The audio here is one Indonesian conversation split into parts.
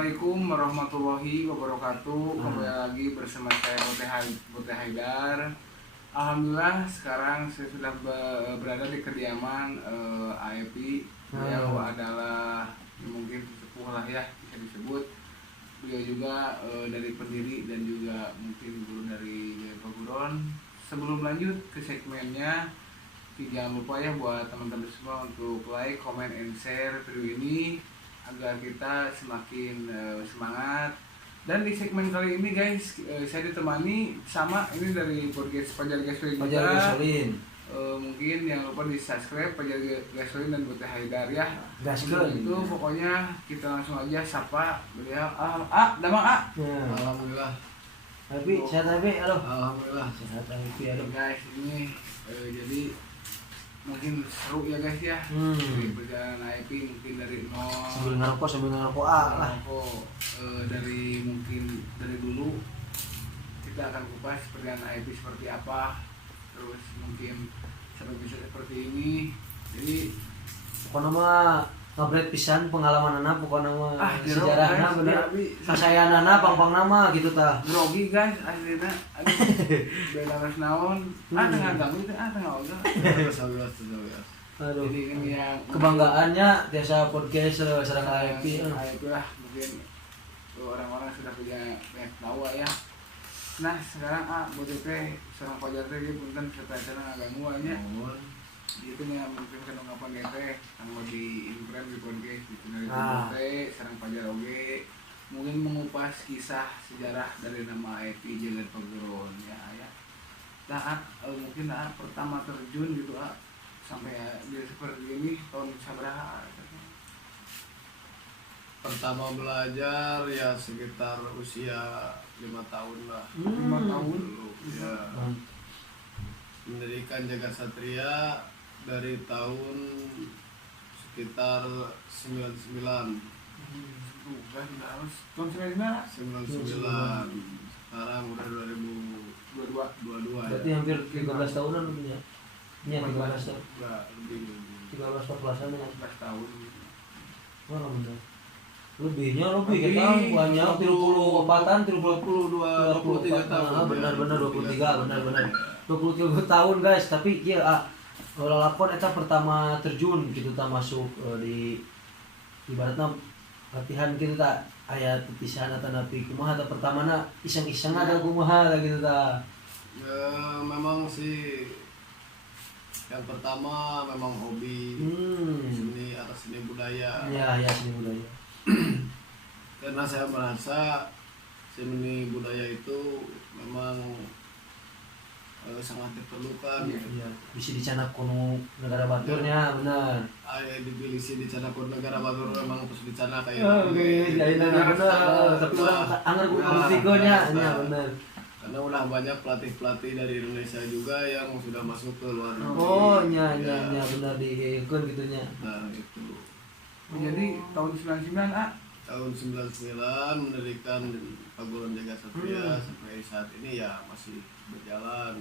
Assalamualaikum warahmatullahi wabarakatuh. Kembali lagi bersama saya Bote Haidar. Alhamdulillah sekarang saya sudah berada di kediaman AEP. Beliau adalah mungkin sepuh lah ya bisa disebut. Beliau juga dari pendiri dan juga mungkin guru dari Jagat Paguron. Sebelum lanjut ke segmennya, jangan lupa ya buat teman-teman semua untuk like, comment, and share video ini agar kita semakin semangat. Dan di segmen kali ini guys, saya ditemani sama ini dari podcast Pajar Gasolin juga. Mungkin jangan lupa di subscribe Pajar Gasolin dan Bote Haidar ya. Gasolin itu pokoknya kita langsung aja sapa beliau. Damang Ya. Alhamdulillah. Tapi sehat tapi halo. Alhamdulillah. Sehat tapi halo. Guys, ini jadi mungkin seru ya guys ya. Dari perjalanan IP mungkin dari nol Sambil ngerokok lah. Dari mungkin dari dulu kita akan kupas perjalanan IP seperti apa, terus mungkin sampai bisa seperti ini. Jadi Pokoknya mah ngabret pisan pengalaman anak, pokoknya mah sejarahna bener. Kasayanana pang nama gitu tah. grogi guys akhirnya beda harus naon tengah ganggu itu tengah oga. Aduh. Jadi ini yang Kebanggaannya biasa podcast serang AFP. AFP lah mungkin orang-orang sudah punya banyak tahu ya. Nah sekarang buat teh seorang Pajar teh dia punten serta ganggu aja. Itu nya mungkin kenongapan teh tanggal di Instagram di podcast di channel teh serang Pajar oge mungkin mengupas kisah sejarah dari nama AFP Jagat Paguron ya. Nah mungkin pertama terjun gitu sampai dia seperti ini tahun sabaraha. Pertama belajar ya sekitar usia 5 tahun lah. 5 tahun Dulu, ya. Mendirikan Jagat Satria dari tahun sekitar 99. Bukan harus tahun 99. Sekarang udah 2022 Berarti ya. hampir 13 tahunan punya. Iya 13 tahun. Enggak, lebih 13 14-an ya. 14 tahun. Wah, bener. Lebih kita banyak 34-an, 23 tahun. Benar 23 tahun guys, tapi ya kalau lakon eta pertama terjun gitu tak masuk di ibaratnya latihan gitu tak aya titisan atau napi kumaha ta pertamana iseng-iseng ada kumaha gitu ta. Memang sih yang pertama memang hobi seni atau seni budaya. Ya seni budaya. Karena saya merasa seni budaya itu memang sangat diperlukan. Iya, bisa dicanak kuno negara baturnya benar. Ayah dipilih di Canakun negara batur memang terus di Canak kayak. Oke, jadi benar. Tapi orang anggar politikonya nya benar. Karena udah banyak pelatih-pelatih dari Indonesia juga yang sudah masuk ke luar negeri. Oh, nya benar diikut gitunya. Nah, itu. Jadi tahun 99 Tahun 99 mendirikan Paguron Jagat Satria sampai saat ini ya masih berjalan.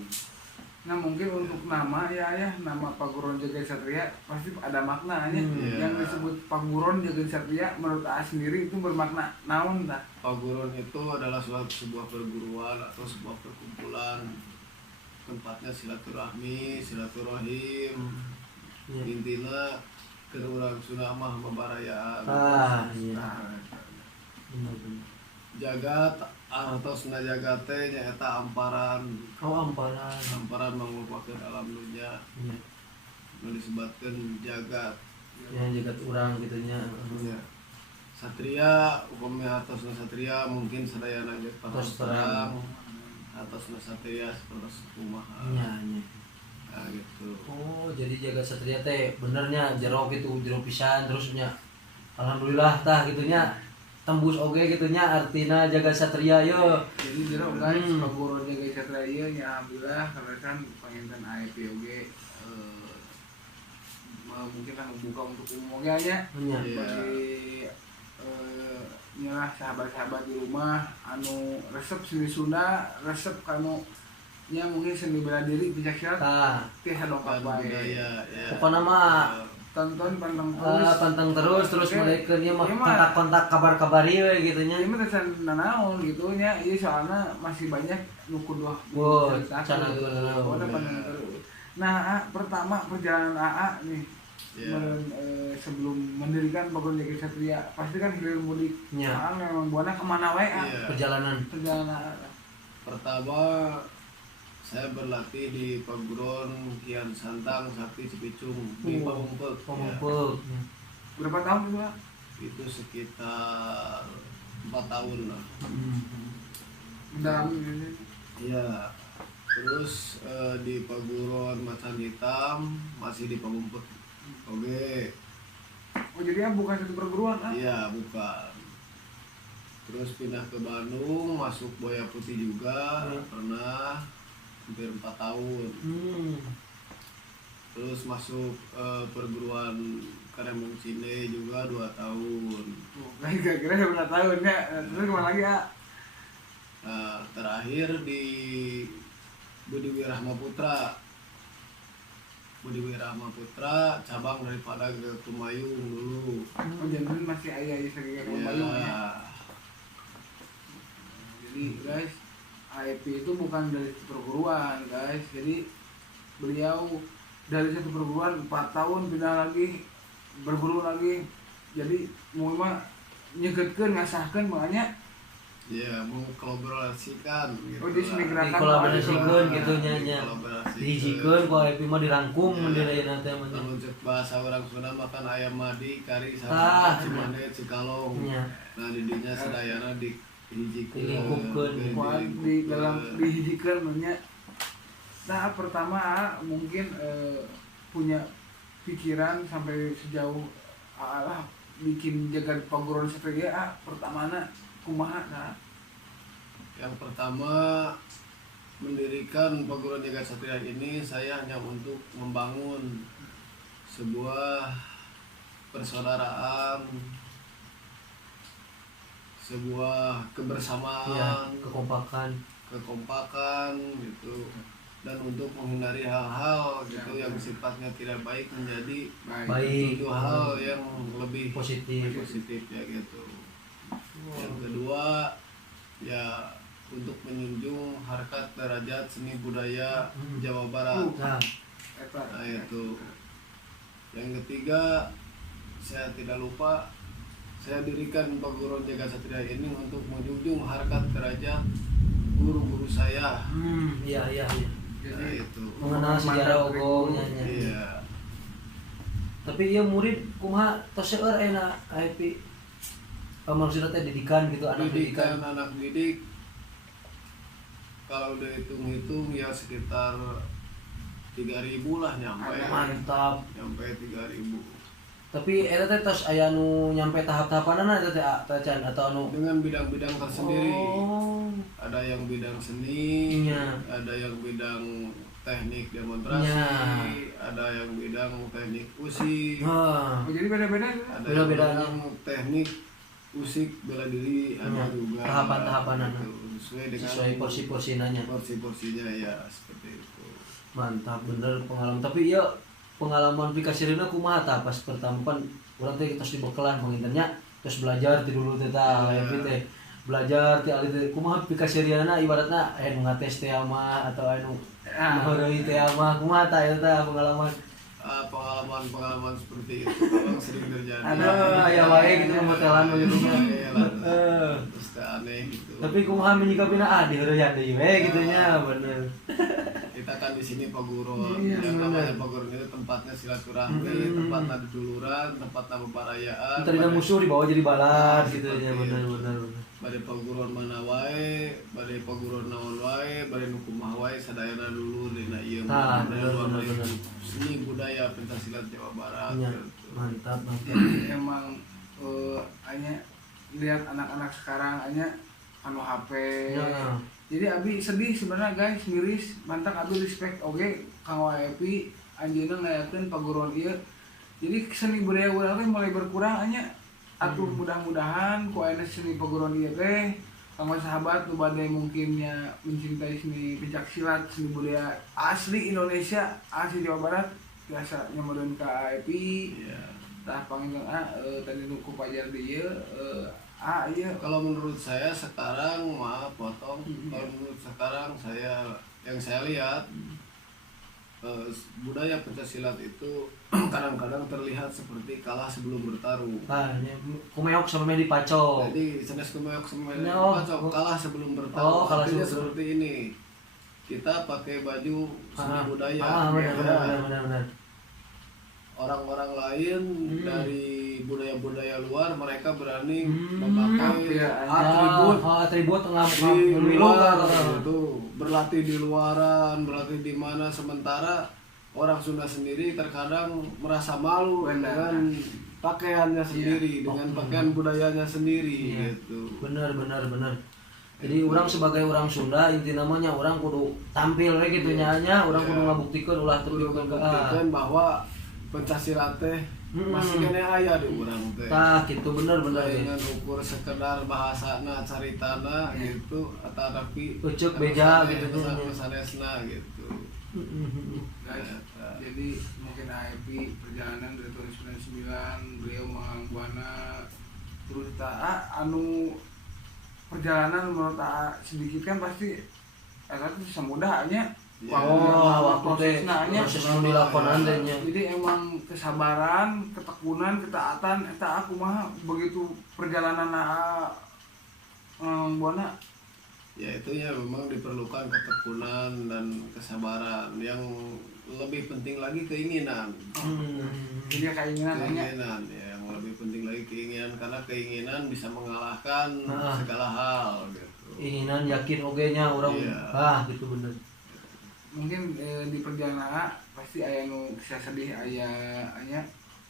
Nah mungkin untuk nama ya nama Paguron Jagat Satria pasti ada maknanya. Yang disebut Paguron Jagat Satria menurut sendiri itu bermakna naon dah? Paguron itu adalah sebuah perguruan atau sebuah perkumpulan, tempatnya silaturahmi, silaturahim. Intinya ke urang Sunda mah mabarayaan. Jagat atau Sunda Jagat teh nyaeta amparan. Amparan mangrupakeun alam dunya. Nu disebutkeun jagat. Ya jagat urang gitunya. Satria hukumnya atosna satria mungkin sadayana geus patos perang. Atosna satria seperti kumaha. Nah, gitu. Oh, jadi jagat satria teh benernya jero gitu, jero pisan terusnya. Alhamdulillah tah gitunya. Tembus oge gitunya artina jagat satria yo. Jadi jero guys Paguron Jagat Satria nya alhamdulillah karena kan penginten AFP oge mungkin kan membuka untuk umum nya bagi nyalah sahabat-sahabat di rumah anu resep seni Sunda, resep kamu nya mungkin seni bela diri pencaksilat teh dongkap bae. Pokona mah tonton pantang terus pantang terus Oke. mereka nya mah Iya mah. kontak kabar we gitu nya. ini mah tesan nanaon gitu nya iya soalnya masih banyak nu kudu Oh, diceritakeun. canangkeun. Pokona pantang terus. Nah, pertama perjalanan AA nih Iya. sebelum mendirikan Paguron Jagat Satria pasti kan hilir mudik. Iya. AA memang buana kemana wae A? Iya. Perjalanan. Perjalanan AA. Pertama saya berlatih di Paguron Kian Santang Sakti Cipicung di Pamumpek. Ya. Pamumpuk. Berapa tahun itu A? Itu sekitar 4 tahun lah. Mendalami gitu. Iya. Terus di Paguron Macan Hitam masih di Pamumpek. Oke. Oh jadi ya bukan satu perguruan A? Iya, bukan. Terus pindah ke Bandung, masuk Boya Putih juga, pernah hampir 4 tahun. Terus masuk perguruan Karemong Cine juga 2 tahun. Nah, kira-kira berapa tahun ya? Terus kemana lagi A? Nah, terakhir di Budi Wirahma Putra. Budi Wirahma Putra cabang daripada Tumayung dulu. Oh jadi masih ayah segala Bayung ya. Iya. Jadi guys, AEP itu bukan dari satu perguruan guys. Jadi beliau dari satu perguruan 4 tahun pindah lagi berguru lagi. Jadi mau mah nyegetkeun ngasahkeun makanya Iya, mengkolaborasikan gitu. oh di seni lah. gerakan Dikolaborasikan gitu nya. Dikolaborasikan. Dihijikeun ku AEP mah dirangkum Iya. mendirian teh mah. Lamun cek bahasa orang Sunda makan ayam madi, kari, Ah, sama Cimande, Cikalong. Nya. Nah, di dinya sedayana dihijikeun. Dilingkupkeun. Kuat di dalam dihijikeun makanya. Nah pertama mungkin punya pikiran sampai sejauh lah bikin jagat Paguron Satria pertamana kumaha nah. Yang pertama mendirikan Paguron Jagat Satria ini saya hanya untuk membangun sebuah persaudaraan, sebuah Iya, kebersamaan, kekompakan. gitu, dan untuk menghindari hal-hal gitu yang sifatnya tidak baik menjadi Baik. suatu hal yang lebih Positif. ya gitu. Yang kedua ya untuk menjunjung harkat derajat seni budaya Jawa Barat. Nah itu. Yang ketiga saya tidak lupa saya dirikan Paguron Jagat Satria ini untuk menjunjung harkat derajat guru-guru saya. Iya. Nah itu. Mengenal sejarah ogong nya. Iya. Tapi ieu murid kumaha tos seueur aya AEP. Maksudnya teh didikan gitu anak didikan. Anak didik kalau udah hitung-hitung ya sekitar 3.000 lah nyampe. Mantap. Nyampe 3.000. Tapi eta teh tos aya nu nyampe tahap-tahapanana eta teh Can atau anu Dengan bidang-bidang tersendiri. Oh. Ada yang bidang seni, Iya. ada yang bidang teknik demonstrasi, Iya. ada yang bidang teknik musik, Ah. Oh, jadi beda-beda gitu. ada Beda-beda. yang bidang teknik musik bela diri, ada Iya. juga Tahapan-tahapanana. gitu. Sesuai Sesuai porsi-porsinya. porsi-porsinya ya seperti itu. Mantap bener pengalaman. Tapi ieu pengalaman pikasirina kumaha tah pas pertama kan urang teh tos dibekelan pengintennya terus belajar ti dulu teh tah AEP teh. Belajar ti ali teh kumaha pikasirina ibaratna nu ngates teh mah atau anu heureuy teh mah kumaha tah eta tah pengalaman. Pengalaman seperti itu memang sering terjadi. Aduh, aya wae gitu motelan begitu mah. Iya lah, terus teh aneh gitu. Tapi kumaha menyikapina diheureuyan deui we gitu nya bener. Kita kan di sini Paguron, Iya, yang bener. namanya Paguron itu tempatnya silaturahmi, tempatnya duduluran, tempatnya beparayaan. Tadinya musuh dibawa jadi balas gitu nya bener. Bade Paguron mana wae, bade Paguron naon wae, bade nu kumaha wae sadayana dulu dina ieu Tah, mah bener. seni budaya pencaksilat Jawa Barat. Nya gitu. mantap. Emang hanya lihat anak-anak sekarang hanya anu HP. Ya. Jadi abi sedih sebenarnya guys, miris, mantak abi respect oge Kang AEP anjeunna ngayakeun Paguron ieu. Jadi seni budaya urang teh mulai berkurang hanya atuh mudah-mudahan ku aya seni Paguron ieu teh kanggo sahabat nu bade mungkinnya mencintai seni pencaksilat, seni budaya asli Indonesia, asli Jawa Barat biasa nyemereun ka AIP Iya. tah panggil tadi nuku pajar dia iya Kalau menurut saya sekarang, maaf potong, kalau menurut sekarang yang saya lihat budaya pencaksilat itu kadang-kadang terlihat seperti kalah sebelum bertarung. Nah, ini kumeok sama Medi Pacok. Jadi sanes kemeok sama Oh, Pacok, kalah sebelum oh, bertarung. kalah Artinya sebelum- seperti ini. Kita pakai baju seni budaya. Benar. Orang-orang lain dari budaya-budaya luar, mereka berani Hmm. memakai Iya, atribut atribut di luar itu, berlatih di luaran, berlatih di mana, sementara orang Sunda sendiri terkadang merasa malu Benar. dengan pakaiannya sendiri, dengan pakaian budayanya sendiri Iya. gitu. Benar. Jadi orang sebagai orang Sunda inti namanya orang kudu tampil we gitu nya, orang kudu ngabuktikeun ulah teu Kudu membuktikan bahwa pencaksilat teh masih kene aya di urang teh. Tah gitu bener Dengan ukur sekedar bahasana, caritana gitu, tapi Ucuk beja gitu. sanesna gitu. guys. Jadi mungkin AIP perjalanan dari tahun 99 beliau mengang Buana terus anu perjalanan menurut sedikit kan pasti itu semudahnya Waktu teh proses nu dilakonan teh nya. jadi emang kesabaran, ketekunan, ketaatan eta aku mah begitu perjalanan Buana Ya itu ya memang diperlukan ketekunan dan kesabaran. Yang lebih penting lagi keinginan. jadi keinginan Keinginan ya, yang lebih penting lagi keinginan, karena keinginan bisa mengalahkan segala hal gitu. Keinginan yakin oge nya orang Iya. gitu bener. mungkin di perjalanan pasti aya nu kisah sedih aya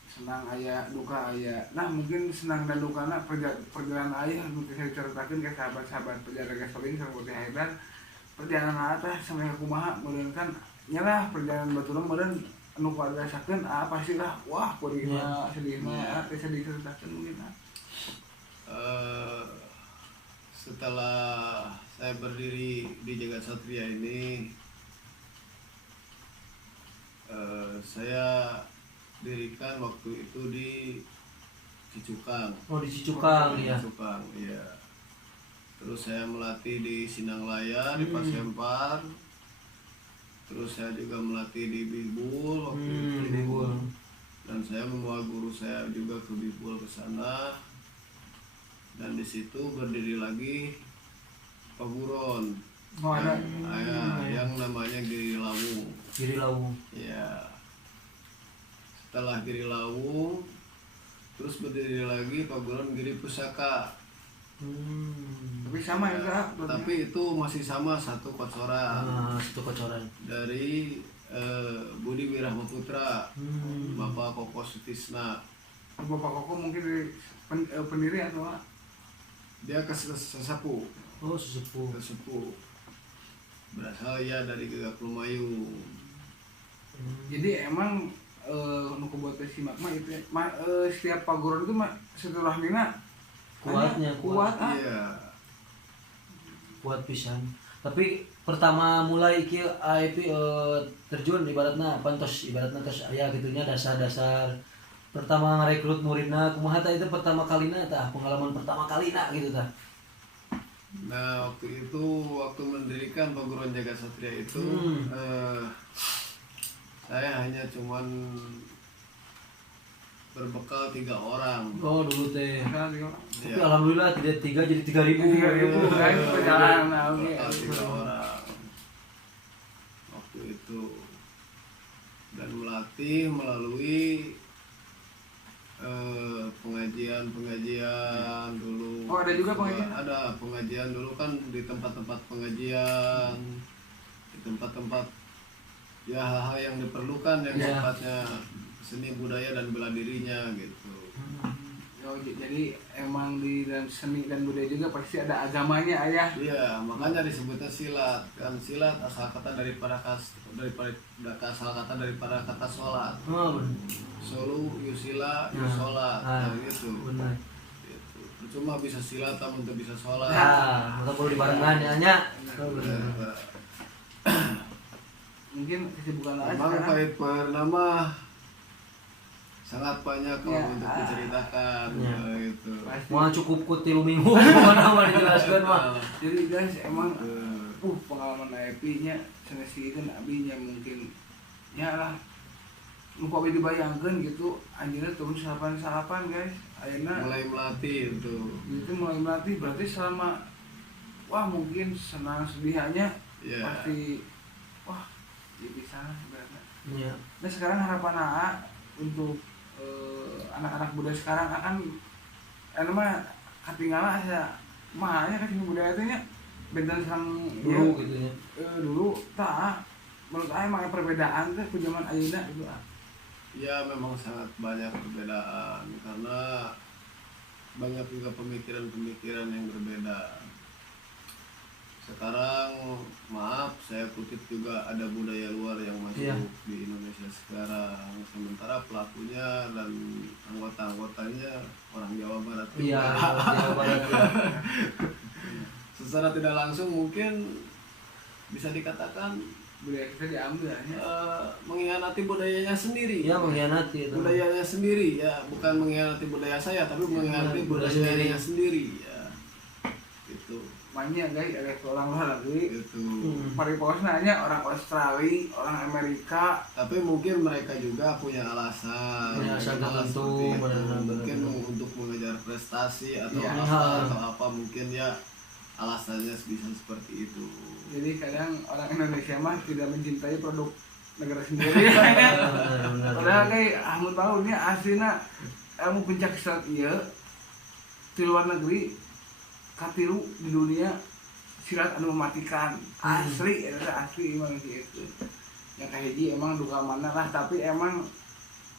senang aya duka aya nah mungkin senang dan dukana perjalanan aya nu bisa diceritakeun ke sahabat-sahabat perjalanan gasolin seperti Haidar perjalanan atas sampai kumaha meureun kan nyalah perjalanan baturan meureun anu kuat rasakeun pastilah wah kuringna sedihna sedih ceritakeun mungkin Setelah saya berdiri di Jagat Satria ini, saya dirikan waktu itu di Cicukang. Oh di Cicukang ya. Cicukang, iya. Terus saya melatih di Sinanglaya, di Pasempar. Terus saya juga melatih di Bibul waktu itu. Bibul. Dan saya membawa guru saya juga ke Bibul ke sana. Dan di situ berdiri lagi Paguron. ada Yang namanya Giri Lawung. Giri Lawung. Ya. Setelah Giri Lawung, terus berdiri lagi Paguron Giri Pusaka. tapi sama ya Tapi itu masih sama satu kocoran. Satu kocoran. Dari Budi Wirahma Putra, Bapak Koko Sutisna. Bapak Koko mungkin dari pendiri atau apa? Dia sesepuh. Oh sesepuh. Berasal ya dari Gegap Lumayu. Jadi emang nu buat simak mah itu setiap paguron itu mah setelah mina Kuatnya, kuat Iya. Kuat pisan. Tapi pertama mulai kieu AIP terjun ibaratna pantos ibaratna tos aya kitu nya dasar-dasar pertama ngarekrut muridna kumaha tah itu pertama kalina tah pengalaman pertama kalina gitu tah. Nah waktu itu mendirikan Paguron Jagat Satria itu saya hanya cuman berbekal 3 orang. Oh dulu teh. Tapi Tapi alhamdulillah tidak 3 jadi 3.000. kan perjalanan Berbekal 3 orang waktu itu, dan melatih melalui pengajian dulu. Oh, ada juga pengajian? Ada pengajian dulu kan di tempat-tempat pengajian, di tempat-tempat ya hal-hal yang diperlukan yang sifatnya seni budaya dan bela dirinya gitu. Jadi emang di dalam seni dan budaya juga pasti ada agamanya ayah. Iya, makanya disebutnya silat. Kan silat asal kata daripada kata sholat. Oh benar. Solu, yusila, yusolat, gitu. Benar. Gitu. Cuma bisa silat tapi untuk bisa sholat. Maka perlu dibarengan nya. Oh benar. mungkin kesibukan lain Memang sekarang. pahit pernama sangat banyak kalau Ya, untuk diceritakan ya. Gitu. Pasti. Mau cukup ku 3 minggu mana mah dijelaskeun mah. Jadi guys emang Eh, pengalaman AEP nya sanesikeun abinya mungkin ya lah lupa abi dibayangkeun gitu anjeunna turun salapan guys ayeuna mulai melatih itu. itu mulai melatih berarti selama wah mungkin senang sedihnya Ya. pasti wah ya bisa lah ibaratnya. Iya. Nah sekarang harapan AA untuk anak-anak muda sekarang akan mah ketinggalan ya mahanya kan budaya itu nya beda sama Dulu gitu ya. dulu tak menurut saya emang perbedaan tuh ke zaman ayeuna gitu Ya memang sangat banyak perbedaan karena banyak juga pemikiran-pemikiran yang berbeda. Sekarang maaf saya kutip juga ada budaya luar yang masuk Iya. di Indonesia sekarang, sementara pelakunya dan anggota-anggotanya orang Jawa Barat. Iya, Jawa Barat ya. Secara tidak langsung mungkin bisa dikatakan budaya kita diambil ya mengkhianati budayanya sendiri. Iya, mengkhianati itu. Budayanya sendiri ya, bukan mengkhianati budaya saya tapi mengkhianati budaya budayanya sendiri ya. Itu banyak guys ada orang luar lagi itu. Paripos nanya orang Australia orang Amerika Tapi mungkin mereka juga punya alasan. Punya alasan Kenapa tertentu, seperti itu. benar-benar. Mungkin untuk mengejar prestasi atau Iya. apa mungkin ya alasannya bisa seperti itu. jadi kadang orang Indonesia mah tidak mencintai produk negara sendiri Benar. padahal kayak Ahmad tahu ini aslinya ilmu pencak silat iya di luar negeri katilu di dunia silat anu mematikan asli asli emang gitu yang kayak hiji emang duka mana lah tapi emang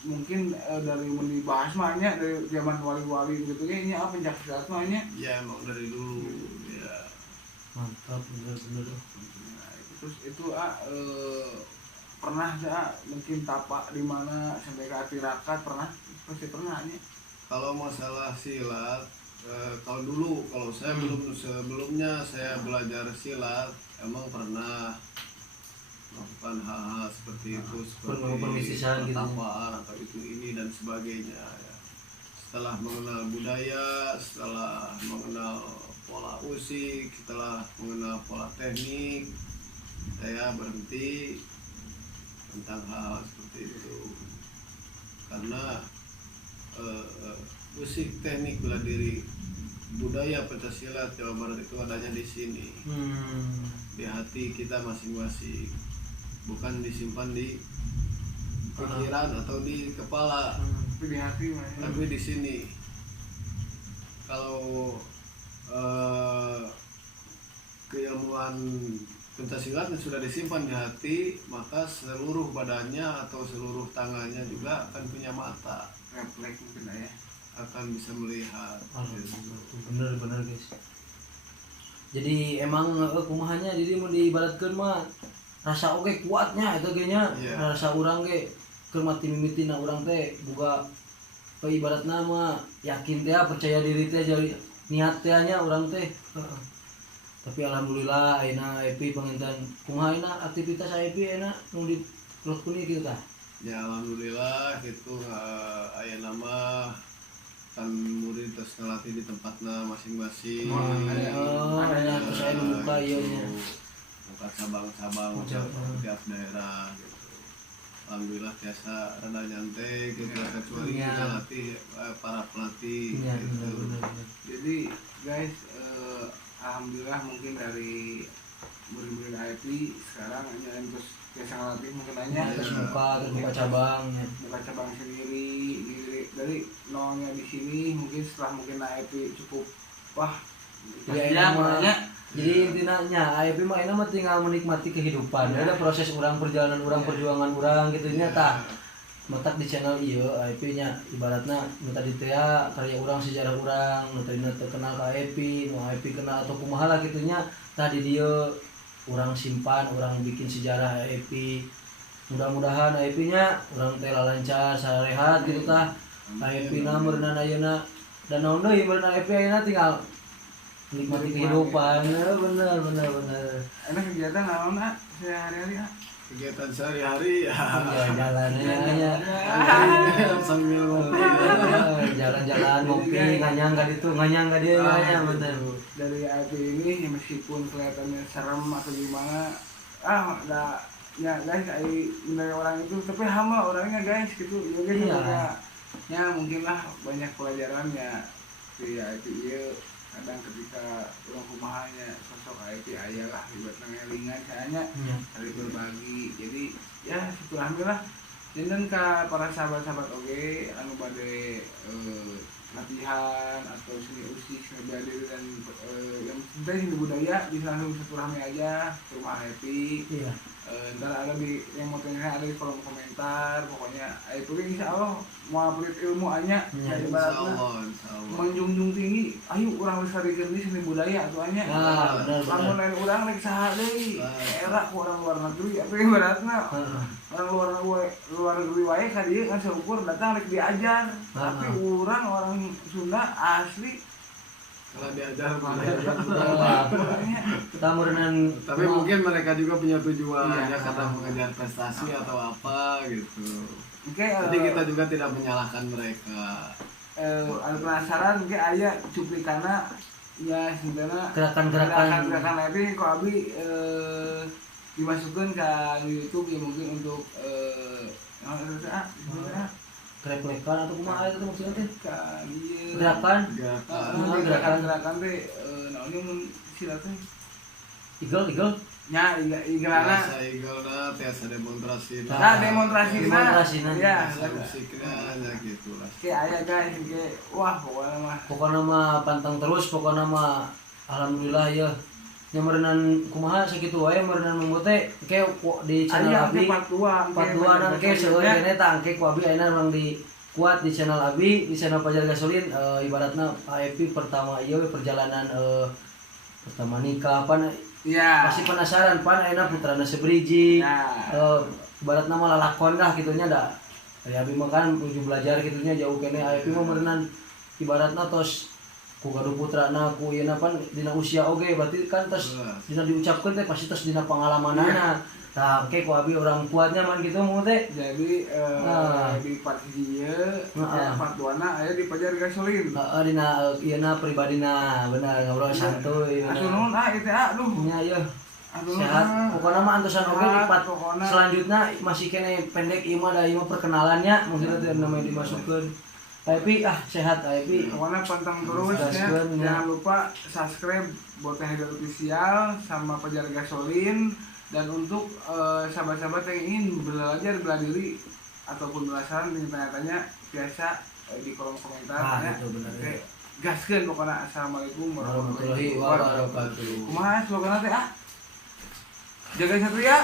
mungkin dari yang dibahas mahnya dari zaman wali-wali gitu kayaknya pencak silat mahnya Ya emang dari dulu ya. Mantap, benar-benar. nah, terus itu pernah ya mungkin tapak di mana sampai ke tirakat pernah pasti pernah nya Kalau masalah silat, kalau dulu, kalau saya sebelumnya saya belajar silat, emang pernah melakukan hal-hal seperti itu, seperti permisisan gitu. pertapaan atau itu ini dan sebagainya. Ya. Setelah mengenal budaya, setelah mengenal pola usik, setelah mengenal pola teknik, saya berhenti tentang hal seperti itu karena musik teknik bela diri budaya pencaksilat Jawa Barat itu adanya di sini di hati kita masing-masing, bukan disimpan di pikiran atau di kepala, tapi di hati mah ya. tapi di sini. Kalau keilmuan pencaksilat sudah disimpan di hati, maka seluruh badannya atau seluruh tangannya juga akan punya mata, refleks mungkin lah ya akan bisa melihat. Bener guys. Jadi emang kumahanya jadi mau diibaratkan mah rasa oke kuatnya itu kayaknya. Iya. Rasa urang ge keur mati mimitina urang teh boga ibaratna mah yakin teh percaya diri teh jadi niat teh nya urang teh. Tapi alhamdulillah ayeuna EPI pengintan kumaha ayeuna aktivitas EPI ayeuna nu di Teluk Kuning kitu tah. Ya alhamdulillah itu aya nama kan murid terus ngelatih di tempatnya masing-masing. Ada saya buka ieu nya. Buka cabang-cabang tiap daerah gitu. Alhamdulillah biasa rada nyantai gitu kecuali Iya. kita latih para pelatih Iya, gitu. benar. jadi guys alhamdulillah mungkin dari murid-murid IT sekarang hanya terus biasa ngelatih mungkin hanya Iya. Terus buka cabang ya. buka cabang sendiri dari nolnya di sini mungkin setelah mungkin IT cukup wah Jadi ya, namanya jadi intinya AEP mah ini mah tinggal menikmati kehidupan. Ya. Ada proses orang perjalanan orang Ya. perjuangan orang gitu nya Ya. tah. Matak di channel ieu AEP nya ibaratna nu tadi teh karya orang sejarah orang nu tadi terkenal ka AEP, nu AEP kenal atau kumaha lah kitu nya tadi dieu orang simpan, orang bikin sejarah AEP. Mudah-mudahan AEP nya orang teh lancar, sarehat gitu tah. AEP na meureunan ayeuna dan naon deui meureunan AEP ayeuna tinggal nikmati kehidupan. Bener. enak kegiatan naon ah sehari-hari ah kegiatan sehari-hari ya Ya jalannya ya. sambil ngopi. Jalan-jalan ngopi nganyangga itu nganyangga dia ya bener. Dari IP ini meskipun kelihatannya serem atau gimana, ya guys, dari orang itu tapi hama orangnya guys gitu ya guys. Iya. Ya mungkin lah banyak pelajaran ya di IP ya. Kadang ketika orang rumahnya sosok IP ayah lah buat ngelingan kayaknya hari berbagi, jadi ya silaturahmi lah. Dan ke para sahabat-sahabat oge anu bade latihan atau seni usis seni bela dan yang penting seni budaya bisa langsung silaturahmi aja ke rumah Happy. Iya. Ntar ada di yang mau tanya ada di kolom komentar, pokoknya itu insya Allah mau update ilmu anya dari baratna menjunjung tinggi, ayo orang lestarikan di seni budaya atau anya lamun lain orang naik saha deui era ku orang luar negeri apa yang baratna orang luar negeri wae ka dieu ngan seukur datang rek diajar tapi orang Sunda asli kalau diajar kita merenang. Tapi mungkin mereka juga punya tujuan ya karena mengejar prestasi atau apa gitu. Jadi kita juga tidak menyalahkan mereka. Ada penasaran mungkin aya cuplikana ya sebenarnya gerakan lebih kok abi dimasukkan ke YouTube ya mungkin untuk krek-krekan atau kumaha itu maksudnya teh? Gerakan gerakan teh naonnya mun silat teh igel nya igelana igelna tiasa demonstrasi demonstrasina ya musiknya ya gitu lah kayak aya guys kayak wah pokoknya mah pantang terus pokoknya mah alhamdulillah ya yang merenan kumaha sakitu wae merenan membote ke di channel Abi patuan ke seueur kene tangke ku Abi ayeuna urang di kuat di channel Abi di channel Pajar Gasolin ibaratna AFP pertama ieu perjalanan pertama nikah pan ya masih penasaran pan ayeuna putrana sebriji ibaratna mah lalakon dah kitunya da Abi mah kan menuju belajar kitunya jauh kene AFP mah merenan ibaratna tos ku gaduh putrana ku ieu pan dina usia oge berarti kan tos dina diucapkeun teh pasti tos dina pengalamanana tah ke ku abi orang kuatnya man gitu mun teh jadi di part ieu part 2 na aya di Pajar Gasolin dina ieuna pribadina bener ngobrol santuy atuh itu aduh nya ieu sehat pokona mah antosan oge di part selanjutnya masih kene pendek ieu mah da ieu perkenalannya mungkin teh namanya dimasukkeun Happy sehat Happy. Pokoknya pantang terus ya. Jangan lupa subscribe Boteh Haidar Official sama Pajar Gasolin. Dan untuk sahabat-sahabat yang ingin belajar bela diri ataupun penasaran dengan tanya-tanya biasa di kolom komentar ya. Oke, gaskeun pokoknya. Assalamualaikum warahmatullahi wabarakatuh. Kumaha sloganna teh Jaga Satria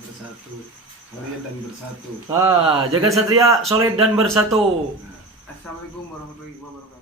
bersatu solid dan bersatu. Jaga Satria solid dan bersatu. Assalamualaikum warahmatullahi wabarakatuh.